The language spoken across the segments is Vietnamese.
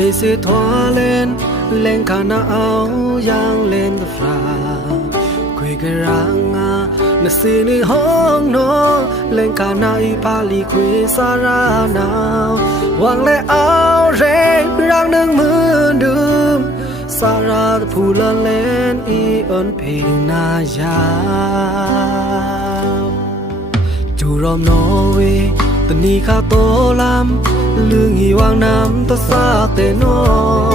Quê sẽ thoa lên lên cả na áo yang lên the fra Quê cái răng na xin đi hong nó lên cả na y pali quê sa ra nào Hoàng lệ áo rê răng nâng mưa đơm sa ra phù lên lên y ơn phình na ya Chú ròm nó về tình đi khá tô lắm lương hi hoàng nam ta xa tê nó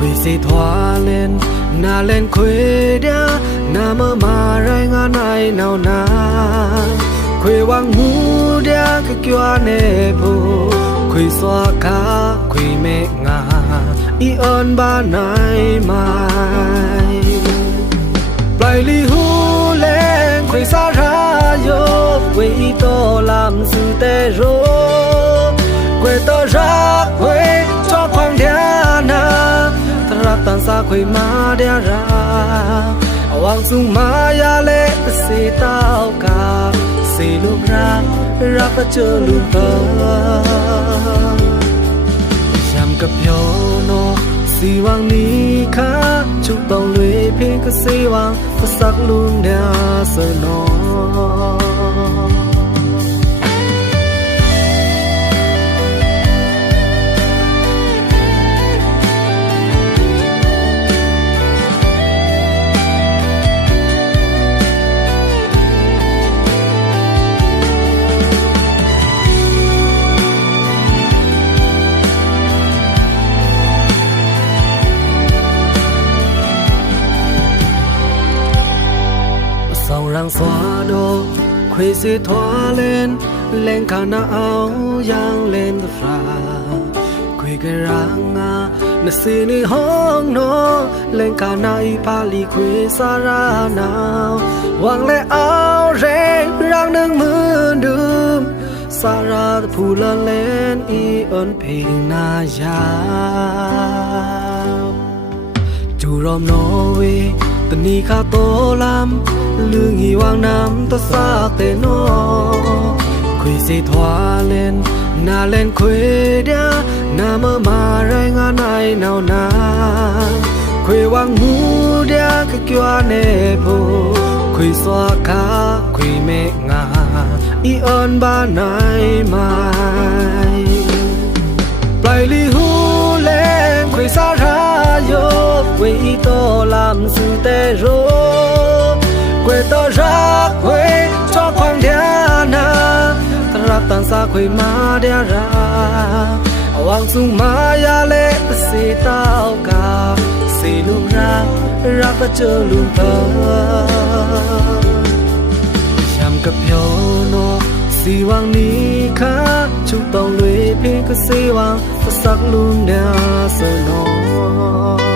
Quê sẽ thoa lên na lên quê đá na mơ mà rai ngã này nào na Quê hoàng ngu đá cái kia nè bồ Quê xoa cá quê mẹ ngà y ơn ba này mai Lại li hú lên quê xa ra yo Quê y tô làm sự tê rô Quê tơ ra quê cho khoang đĩa na Thật ra tàn xa quê má đĩa ra Hoàng sung má ya lệ xì tao cả Xì lúc ra ra ta chơ lúc tơ Chàm cặp yo no xì hoàng ni khá Chúc tông lùi phê cơ xì hoàng Phát sắc luôn đĩa sơ nó Răng xóa đô Quê sẽ thoa lên lên cả na áo yang lên the fra Quê cái răng na xin đi hong nó lên cả na y pali quê sa ra nào Hoàng lệ áo rê răng nâng mưa đơm sa ra phù lên lên y ơn phình na ya Chú ròm nó về tình đi khá tô lắm lương hi hoàng nam ta xa tê nó Quê sẽ thoa lên na lên quê đá na mơ mà rai ngã này nào na Quê hoàng ngu đá cái kia nè bồ Quê xoa cá quê mẹ ngà y ơn ba này mai Lại li hú lên quê xa ra yo Quê y tô làm sự tê rô Quê tơ ra quê cho khoang đĩa na Thật ra tàn xa quê má đĩa ra Hoàng sung má ya lệ xì tao cả Xì lúc ra ra ta chơ luôn tơ Chàm cặp yo no xì hoàng ni khá Chúc tông lùi phê cơ xì hoàng Phát sắc luôn đĩa sơ nó